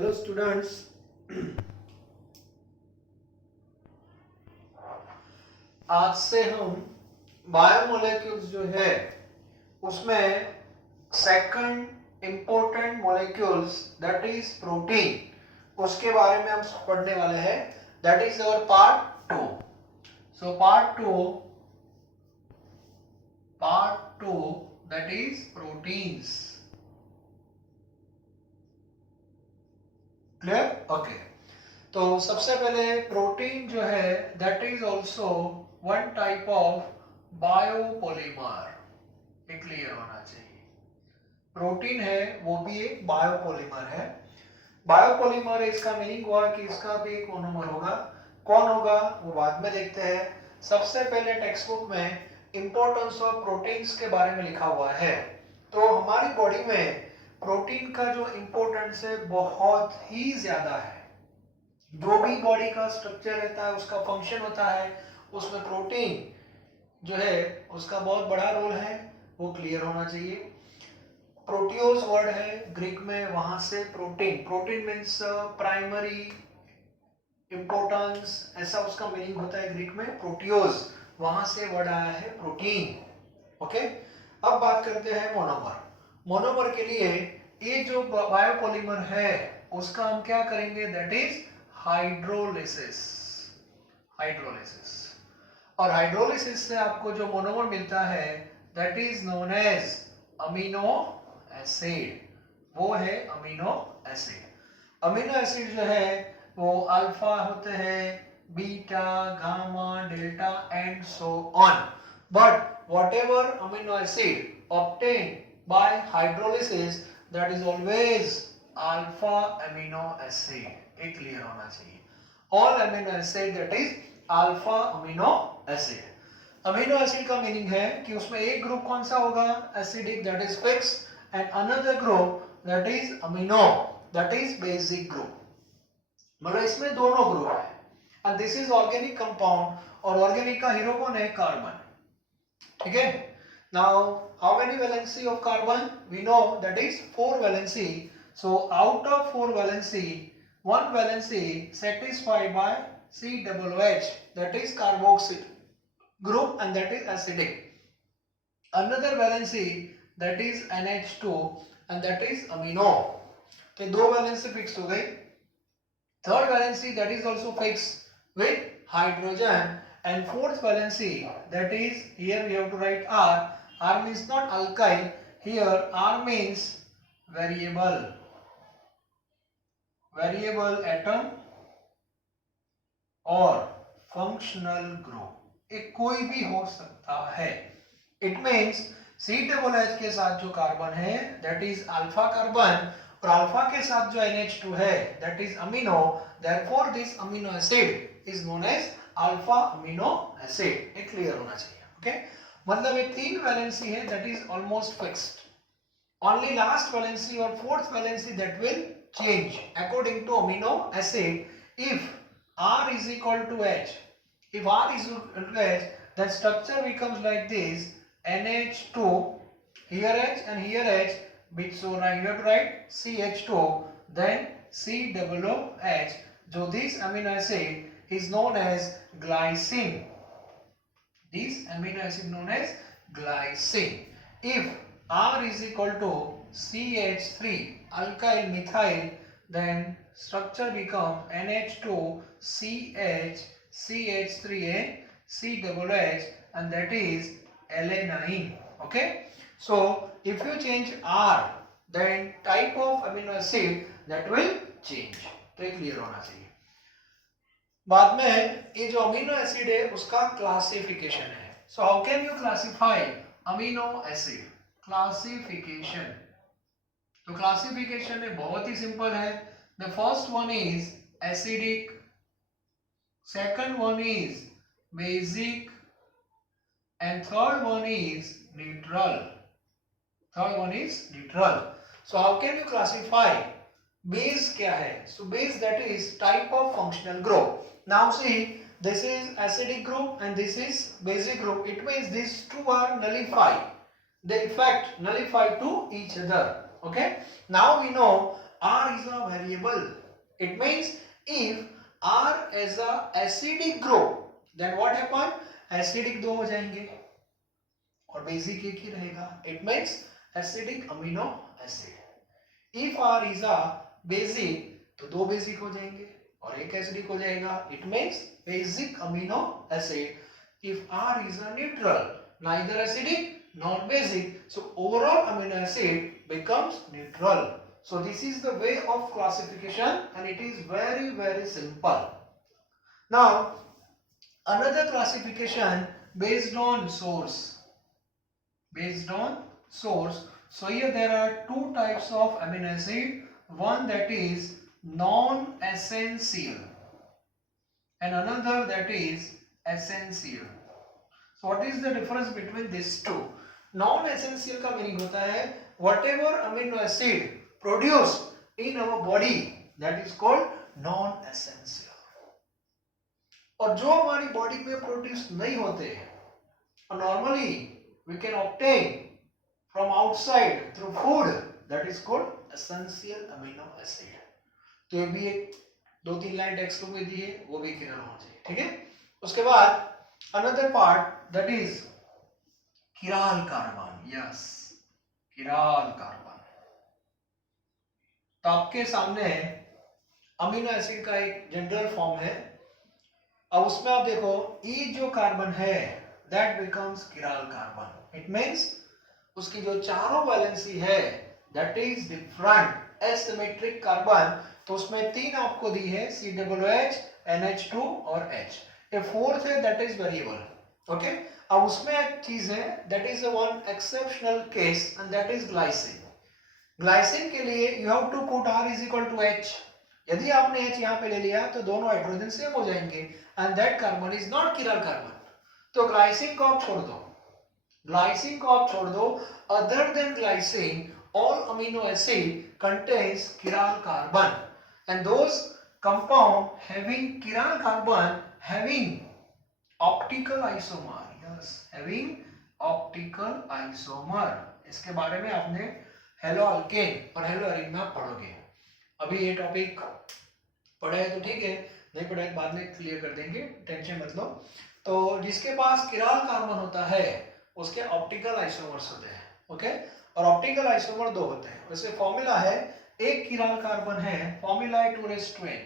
Hello students. आज से हम बायोमोलेक्यूल्स जो है उसमें second important molecules that is protein, उसके बारे में हम पढ़ने वाले हैं। That is our part 2। So part two that is proteins. Clear? Okay. तो सबसे पहले प्रोटीन जो है that is also one type of biopolymer. ये क्लियर होना चाहिए। प्रोटीन है वो भी एक बायोपॉलीमर है। बायोपॉलीमर इसका मीनिंग हुआ कि इसका भी एक मोनोमर होगा। कौन होगा वो बाद में देखते हैं। सबसे पहले टेक्स्ट बुक में इंपॉर्टेंस ऑफ प्रोटीन्स के बारे में लिखा हुआ है। तो हमारी बॉडी में प्रोटीन का जो इंपॉर्टेंस है बहुत ही ज्यादा है। जो भी बॉडी का स्ट्रक्चर रहता है, उसका फंक्शन होता है, उसमें प्रोटीन जो है उसका बहुत बड़ा रोल है, वो क्लियर होना चाहिए। प्रोटियोज वर्ड है ग्रीक में, वहां से प्रोटीन मीन्स प्राइमरी इंपॉर्टेंस, ऐसा उसका मीनिंग होता है ग्रीक में। प्रोटियोज वहां से वर्ड आया है प्रोटीन। ओके, अब बात करते हैं मोनोमर। मोनोमर के लिए ये जो बायोपॉलीमर है उसका हम क्या करेंगे, दैट इज हाइड्रोलिसिस। हाइड्रोलिसिस और हाइड्रोलिसिस से आपको जो मोनोमर मिलता है that is known as amino acid. वो है अमीनो एसिड। अमीनो एसिड जो है वो अल्फा होते हैं, beta, gamma, delta and so on. But whatever amino acid obtained by hydrolysis that is always alpha amino acid। ये क्लियर होना चाहिए। all amino acid that is alpha amino acid। Amino acid का meaning है कि उसमें एक group कौन सा होगा, acidic, that is fix, and another group that is amino, that is basic group. मतलब इसमें दोनों ग्रुप है। And this is organic compound, और ऑर्गेनिक का हीरो कौन है, कार्बन। ठीक है। Now how many valency of carbon, we know that is 4 valency. So out of 4 valency 1 valency satisfied by COOH, that is carboxyl group, and that is acidic. Another valency that is NH2 and that is amino। तो दो valency fix हो गई। Third valency that is also fixed with hydrogen, and fourth valency that is, here we have to write R. R means not alkyl, here R means variable atom और functional group। एक कोई भी हो सकता है। It means COOH के साथ जो कार्बन है दैट इज अल्फा कार्बन, और अल्फा के साथ जो NH2 है that is amino. Therefore this amino acid is known as alpha amino acid. ये क्लियर होना चाहिए। ओके, मतलब ये 3 वैलेंसी है that is almost fixed. Only last valency और fourth valency that will change according to amino acid if R is equal to H। if R is equal to H, then structure becomes like this, NH2, here H and here H, so now you have to write CH2, then COOH, so this amino acid is known as glycine। this amino acid known as glycine। if R is equal to CH3 alkyl methyl, then structure become NH2 CH CH3A COOH, and that is alanine। okay, so if you change R, then type of amino acid that will change। तो ये clear होना चाहिए। बाद में ये जो amino acid है उसका क्लासिफिकेशन है। So how can you classify amino acid, classification. तो क्लासिफिकेशन है बहुत ही सिंपल है। The first one is acidic, second one is basic, and third one is neutral. So how can you classify base क्या है? So base that is type of functional group. Now see, this is acidic group and this is basic group. It means these two are nullified. They in fact nullify to each other. Okay, now we know R is a variable. It means if R is a acidic group, then what happen? Acidic दो हो जाएंगे और basic एक ही रहेगा. It means acidic amino acid. If R is a basic, तो दो basic हो जाएंगे और एक acidic हो जाएगा. It means basic amino acid. If R is a neutral, neither acidic nor basic, so overall amino acid becomes neutral. So this is the way of classification and it is very simple. Now another classification based on source. Based on source. So here there are two types of amino acid. One that is non-essential and another that is essential. So what is the difference between these two? Non-essential का meaning होता है whatever amino acid produced in our body, that is called non-essential. और जो हमारी body में produce नहीं होते और normally we can obtain from outside through food, that is called essential amino acid. तो ये भी एक दो तीन लाइन टेक्स्ट बुक में दी है, वो भी क्लियर होना चाहिए. ठीक है. उसके बाद another part that is chiral carbon. Yes, chiral carbon. तो आपके सामने अमीनो एसिड का एक जनरल फॉर्म है. अब उसमें आप देखो ये जो कार्बन है that becomes chiral carbon. It means उसकी जो चारों वैलेंसी है that is different asymmetric carbon. तो उसमें तीन आपको दी है COOH, NH2 और H. ये फोर्थ है that is variable. Okay? अब उसमें एक चीज है that is the one exceptional case and that is glycine. Glycine के लिए you have to put R is equal to H. यदि आपने H यहाँ पे ले लिया तो दोनों हाइड्रोजन सेम हो जाएंगे and that carbon is not chiral carbon. तो ग्लाइसिन को आप छोड़ दो. ग्लाइसिन को आप छोड़ दो. Other than glycine, all amino acid contains chiral carbon and those compound having chiral carbon having optical isomer. Yes, having optical isomer. इसके बारे में आपने हेलो अल्केन और हेलो एरीन में पढ़ोगे. अभी ये टॉपिक पढ़ा है तो ठीक है, नहीं पढ़ा है बाद में क्लियर कर देंगे, टेंशन मत लो. तो जिसके पास किराल कार्बन होता है उसके ऑप्टिकल आइसोमर्स होते हैं. ओके. और ऑप्टिकल आइसोमर दो होते हैं. वैसे फॉर्मूला है एक किराल कार्बन है, फॉर्मूला है 2:n.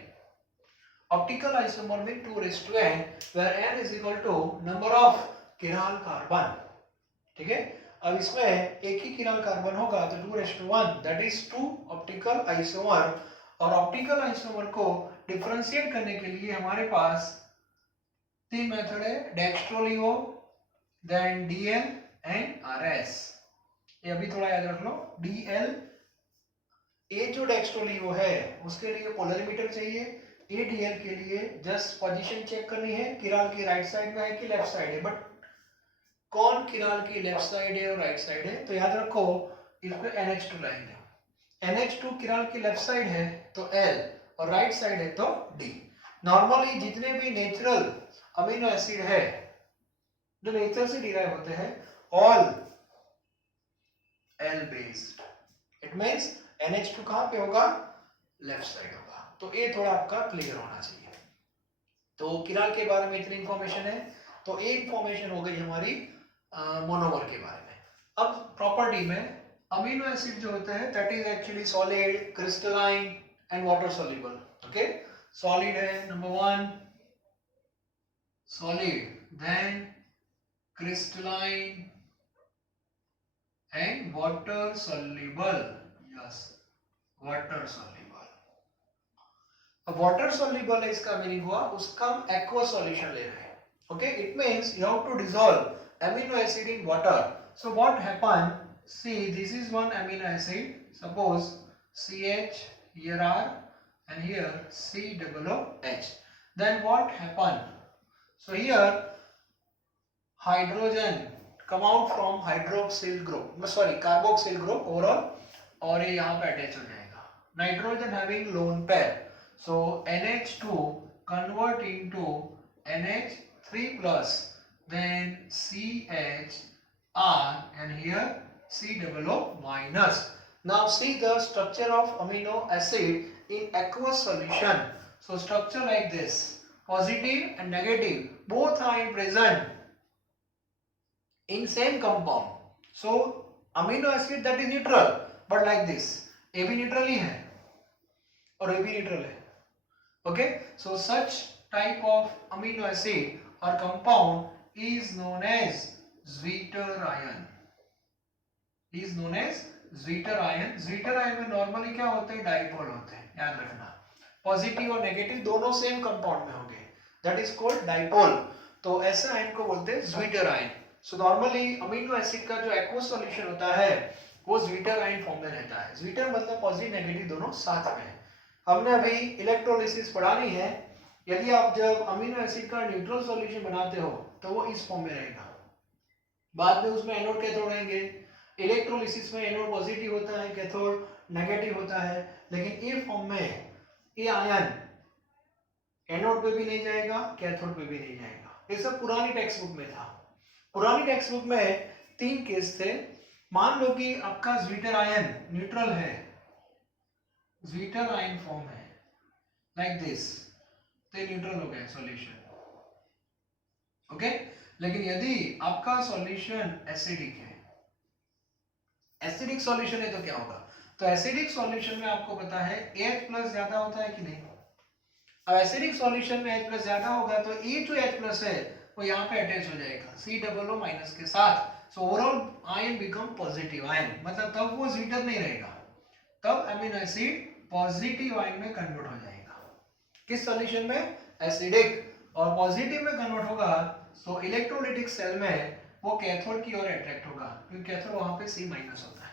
ऑप्टिकल आइसोमर में 2:n where n is equal to number of chiral carbon. ठीक है. अब इसमें एक ही किराल कार्बन होगा तो 2:1 that is 2 ऑप्टिकल आइसोमर. और ऑप्टिकल आइसोमर को डिफरेंशिएट करने के लिए हमारे पास तीन मेथड है. डेक्स्ट्रोलियो, देन DL एंड RS. ये अभी थोड़ा याद रख लो. DL, ये जो डेक्स्ट्रोलियो है उसके लिए पोलरीमीटर चाहिए. ADL के लिए जस्ट पोजीशन चेक करनी है, किराल की राइट साइड में है कि लेफ्ट साइड है. बट कौन किराल की लेफ्ट साइड है और राइट साइड है, तो याद रखो इस पे NH2 लाएंगे. NH2 किराल की लेफ्ट साइड है तो L और राइट साइड है तो D. नॉर्मली जितने भी नेचुरल अमीनो एसिड है जो नेचर से डिराइव होते हैं all L based. It means NH2 कहां पे होगा, लेफ्ट साइड होगा. तो ये थोड़ा आपका क्लियर होना चाहिए. तो किराल के बारे में इतनी इंफॉर्मेशन है. तो एक इंफॉर्मेशन हो गई हमारी मोनोमर के बारे में. अब प्रॉपर्टी में अमीनो एसिड जो होते हैं that is actually solid, crystalline and water soluble. Okay. Solid है number 1, solid, then crystalline and water soluble. Yes, water soluble. अब वाटर सॉल्युबल है इसका मीनिंग हुआ उसका हम एक्वा सॉल्यूशन ले रहे हैं. Okay, it means you have to dissolve amino acid in water. So what happen? See, this is one amino acid. Suppose CH, here R, and here COOH. Then what happen? So here hydrogen come out from hydroxyl group. Sorry, carboxyl group overall, और ये यहाँ पे attach हो जाएगा. Nitrogen having lone pair. So NH2 convert into NH3 plus, then CH R and here COO minus. Now see the structure of amino acid in aqueous solution. So structure like this, positive and negative both are in present in same compound. So amino acid that is neutral, but like this, A भी neutral ही है और A भी neutral है. Okay, so such type of amino acid or compound is known as Zwitter ion. Is known as Zwitter ion. Zwitter ion में normally क्या होते हैं, dipole होते हैं, याद रखना. पॉजिटिव और नेगेटिव दोनों सेम कंपाउंड में होंगे, दैट इज कॉल्ड डाइपोल. तो ऐसे आयन को बोलते हैं Zwitter ion. So normally amino acid का जो एक्वस सॉल्यूशन होता है वो Zwitter आयन फॉर्म में रहता है. Zwitter मतलब पॉजिटिव नेगेटिव दोनों साथ में है. हमने अभी इलेक्ट्रोलिसिस पढ़ानी है. यदि आप जब अमीनो एसिड का न्यूट्रल सॉल्यूशन बनाते हो तो वो इस फॉर्म में रहेगा. बाद में उसमें एनोड कैथोड रहेंगे. इलेक्ट्रोलिसिस में एनोड पॉजिटिव होता है, कैथोड नेगेटिव होता है. लेकिन ए फॉर्म में ये आयन एनोड पे भी नहीं जाएगा, कैथोड पे भी नहीं जाएगा. ये सब पुरानी टेक्स्ट बुक में था. पुरानी टेक्स्ट बुक में 3 केस थे. मान लो कि आपका Zwitter आयन न्यूट्रल है, Zwitter आयन फॉर्म है लाइक दिस, तो ये न्यूट्रल हो गया सॉल्यूशन. ओके. लेकिन यदि आपका सॉल्यूशन एसिडिक है, एसिडिक सॉल्यूशन है तो क्या होगा? तो एसिडिक सॉल्यूशन में आपको पता है H+ ज्यादा होता है कि नहीं. अब एसिडिक सॉल्यूशन में H+ ज्यादा होगा तो ये जो H+ है वो यहाँ पे अटैच हो जाएगा COO- के साथ. So overall ion become positive ion. मतलब तब वो Zwitter नहीं रहेगा, तब अमीनो एसिड पॉजिटिव आयन में कन्वर्ट हो जाएगा. किस सॉल्यूशन में? एसिडिक. और पॉजिटिव में कन्वर्ट होगा तो इलेक्ट्रोलिटिक सेल में वो कैथोड की ओर अट्रैक्ट होगा, क्योंकि कैथोड वहां पे C- होता है.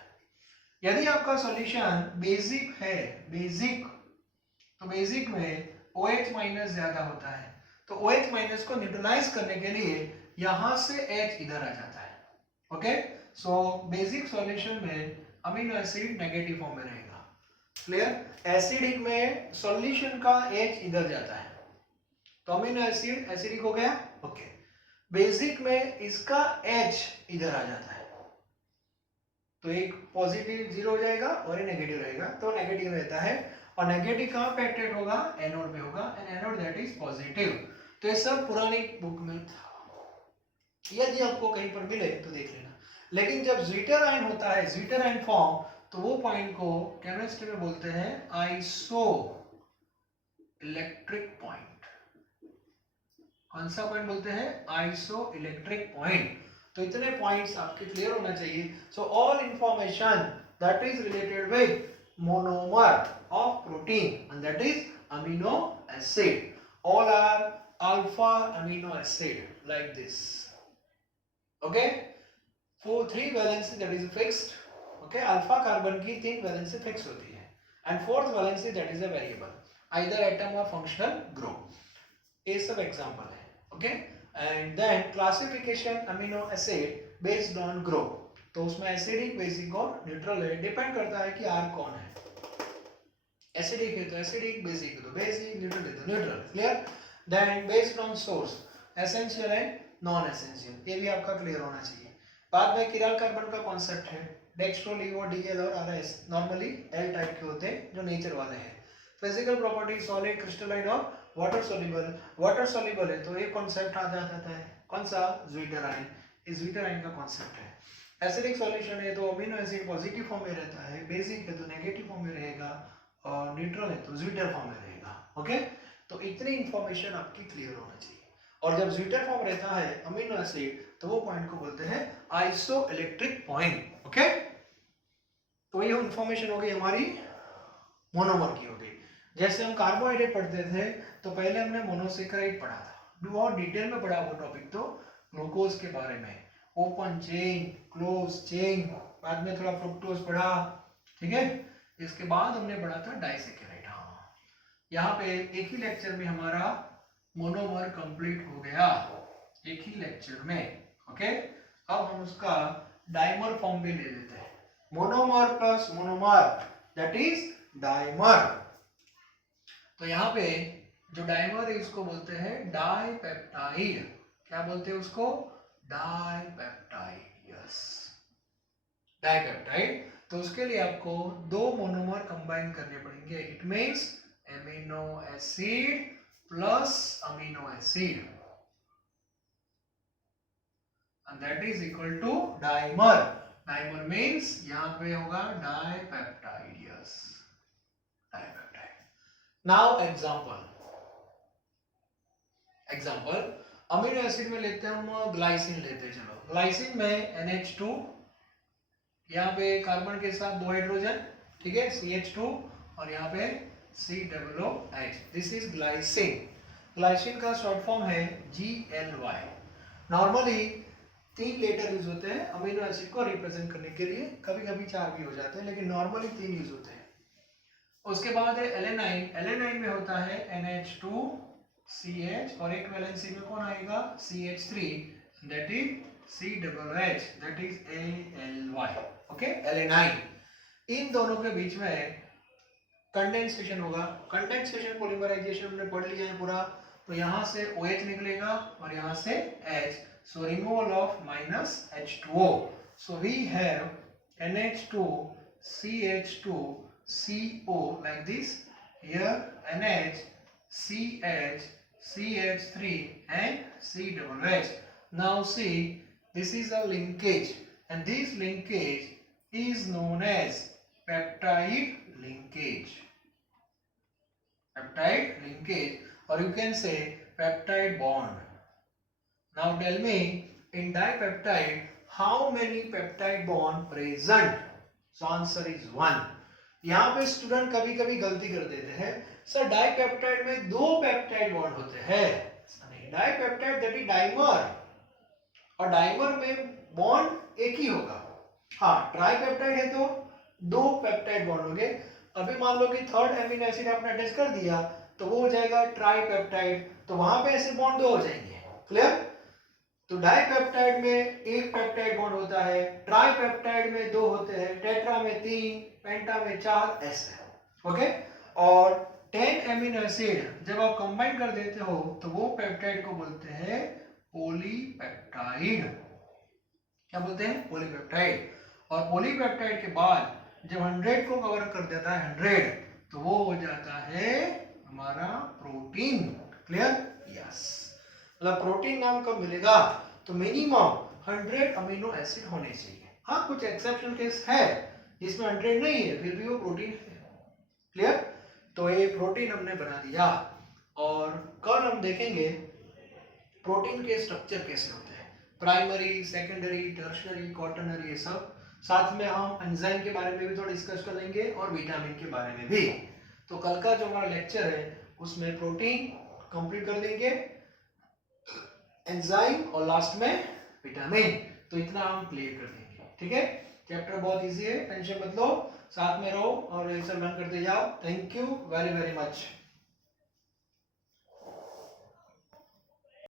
यदि आपका सॉल्यूशन बेसिक है, बेसिक, तो बेसिक में OH- ज्यादा होता है, तो OH- को न्यूट्रलाइज करने के लिए यहां से H इधर आ जाता है. ओके. सो बेसिक सॉल्यूशन में अमीनो एसिड नेगेटिव फॉर्म में रहेगा. क्लियर. एसिडिक में सॉल्यूशन का H इधर जाता है तो अमीनो एसिड एसिडिक हो गया. ओके. बेसिक में इसका H इधर आ जाता है तो एक पॉजिटिव 0 हो जाएगा और ये नेगेटिव रहेगा, तो नेगेटिव रहता है. और नेगेटिव कहां पे अटैच होगा? एनोड पे होगा, and anode that is positive. तो ये सब पुरानी बुक में था. यदि आपको कहीं पर मिले तो देख लेना. लेकिन जब Zwitter आयन होता है, Zwitter आयन फॉर्म, तो वो पॉइंट को केमिस्ट्री में बोलते हैं आइसो इलेक्ट्रिक पॉइंट. कौन सा पॉइंट बोलते हैं? Isoelectric point. तो इतने पॉइंट्स आपके क्लियर होना चाहिए. So all information that is related with monomer of protein and that is amino acid. All are alpha amino acid like this. Okay. 3 valency that is fixed. Okay. Alpha carbon की 3 valency fix होती है and 4th valency that is a variable, either atom or functional group. ये सब example है. Okay. And then classification amino acid based on group. तो उसमें acidic, basic और neutral है. डिपेंड करता है कि R कौन है. एसिडिक है तो एसिडिक, बेसिक है तो बेसिक, न्यूट्रल है तो neutral. Clear. Then based on source, essential and non essential, ये भी आपका क्लियर होना चाहिए. बाद में किराल कार्बन का कॉन्सेप्ट है. डेक्स्ट्रो, लिवो, DL और RS नॉर्मली L टाइप के होते हैं जो नेचर वाले हैं. फिजिकल प्रॉपर्टी सॉलिड, क्रिस्टलाइन और वाटर सोल्यूबल. वाटर सोल्यूबल है तो ये कॉन्सेप्ट आ जाता है. कौन सा? Zwitter ion. इस Zwitter आयन का कॉन्सेप्ट है. एसिडिक सॉल्यूशन है तो अमीनो एसिड पॉजिटिव फॉर्म में रहता है, बेसिक है तो नेगेटिव फॉर्म में रहेगा, और न्यूट्रल है तो Zwitter फॉर्म में रहेगा. ओके. तो इतनी इंफॉर्मेशन आपकी क्लियर होना चाहिए. और जब Zwitter फॉर्म रहता है अमीनो एसिड तो वो पॉइंट को बोलते हैं आइसो इलेक्ट्रिक पॉइंट. ओके. तो ये इंफॉर्मेशन हो गई हमारी मोनोमर की हो गई. जैसे हम कार्बोहाइड्रेट पढ़ते थे तो पहले हमने मोनोसेकेराइड पढ़ा था, बहुत डिटेल में पढ़ा वो टॉपिक. तो ग्लूकोज के बारे में, ओपन चेन, क्लोज चेन, बाद में थोड़ा फ्रुक्टोज पढ़ा. ठीक है. इसके बाद हमने पढ़ा था डाइसेकेराइड. हाँ, यहाँ पे एक ही लेक्चर में हमारा मोनोमर कंप्लीट हो गया, एक ही लेक्चर में. ओके. अब हम उसका डाइमर फॉर्म भी ले लेते हैं. Monomer plus monomer that is dimer. तो यहाँ पे जो डाइमर है इसको बोलते हैं डाइपेप्टाइड. क्या बोलते हैं उसको? डाइपेप्टाइड. Yes, dipeptide. तो उसके लिए आपको दो मोनोमर कंबाइन करने पड़ेंगे. It means amino acid plus amino acid and that is equal to dimer. Dimer means यहाँ पे होगा dipeptide. Yes, dipeptide. Now example amino acid में लेते हैं हम ग्लाइसिन लेते हैं. चलो ग्लाइसिन में NH2, यहाँ पे कार्बन के साथ दो हाइड्रोजन, ठीक है, CH2 और यहाँ पे COOH. This is glycine. Glycine का शॉर्ट फॉर्म है GLY. नॉर्मली 3 लेटर यूज होते हैं अमीनो एसिड को रिप्रेजेंट करने के लिए, कभी कभी 4 भी हो जाते हैं लेकिन नॉर्मली 3 यूज होते हैं. उसके बाद है एलेनाइन. एलेनाइन में होता है NH2CH और एक वैलेंसी में कौन आएगा CH3, that is COOH, that is ALY. Okay, alanine. इन दोनों के बीच में कंडेंसेशन होगा. कंडेंसेशन पॉलीमराइजेशन हमने पढ़ लिया है पूरा. तो यहाँ से OH निकलेगा और यहाँ से H. So removal of minus H2O. So we have NH2 CH2 CO like this. Here NH CH CH3 and COOH. Now see, this is a linkage and this linkage is known as peptide linkage. Peptide linkage, or you can say peptide bond. Now tell me, in dipeptide, how many peptide bond present? So answer is 1. यहाँ पे student कभी कभी गलती कर देते हैं, sir dipeptide में 2 peptide bond होते हैं. डाइपेप्टाइड दैट इज डाइमर, और डाइमर में बॉन्ड एक ही होगा. हाँ, ट्राइपेप्टाइड है तो 2 पेप्टाइड बॉन्ड होंगे. अभी मान लो कि थर्ड एमिनो एसिड आपने अटैच कर दिया तो वो हो जाएगा ट्राइपेप्टाइड, तो वहां पे ऐसे बॉन्ड 2 हो जाएंगे. क्लियर? तो डाइपेप्टाइड में एक पेप्टाइड बॉन्ड होता है, ट्राइपेप्टाइड में 2 होते हैं, टेट्रा में 3, पेंटा में 4, ऐसे. ओके, और 10 एमिनो एसिड जब आप कंबाइन कर देते हो तो वो पेप्टाइड को बोलते हैं पॉलीपेप्टाइड. क्या बोलते हैं? पॉलीपेप्टाइड. और पॉलीपेप्टाइड के बाद जब 100 को कवर कर देता है 100, तो वो हो जाता है हमारा प्रोटीन. क्लियर? यस. मतलब प्रोटीन नाम कब मिलेगा? तो मिनिमम 100 अमीनो एसिड होने चाहिए. हाँ, कुछ एक्सेप्शनल केस है जिसमें 100 नहीं है फिर भी वो प्रोटीन है. क्लियर? तो ये प्रोटीन हमने बना दिया. और कल हम देखेंगे प्रोटीन के स्ट्रक्चर कैसे होते हैं, प्राइमरी, सेकेंडरी, टर्शियरी, क्वाटरनरी, ये सब. साथ में हम एंजाइम के बारे में भी थोड़ा डिस्कस कर लेंगे और विटामिन के बारे में भी. तो कल का जो हमारा लेक्चर है उसमें प्रोटीन कंप्लीट कर देंगे, एंजाइम और लास्ट में विटामिन. तो इतना हम क्लियर कर देंगे. ठीक है, चैप्टर बहुत इजी है, टेंशन मत लो, साथ में रहो और ये सब लर्न करते जाओ. Thank you very very much.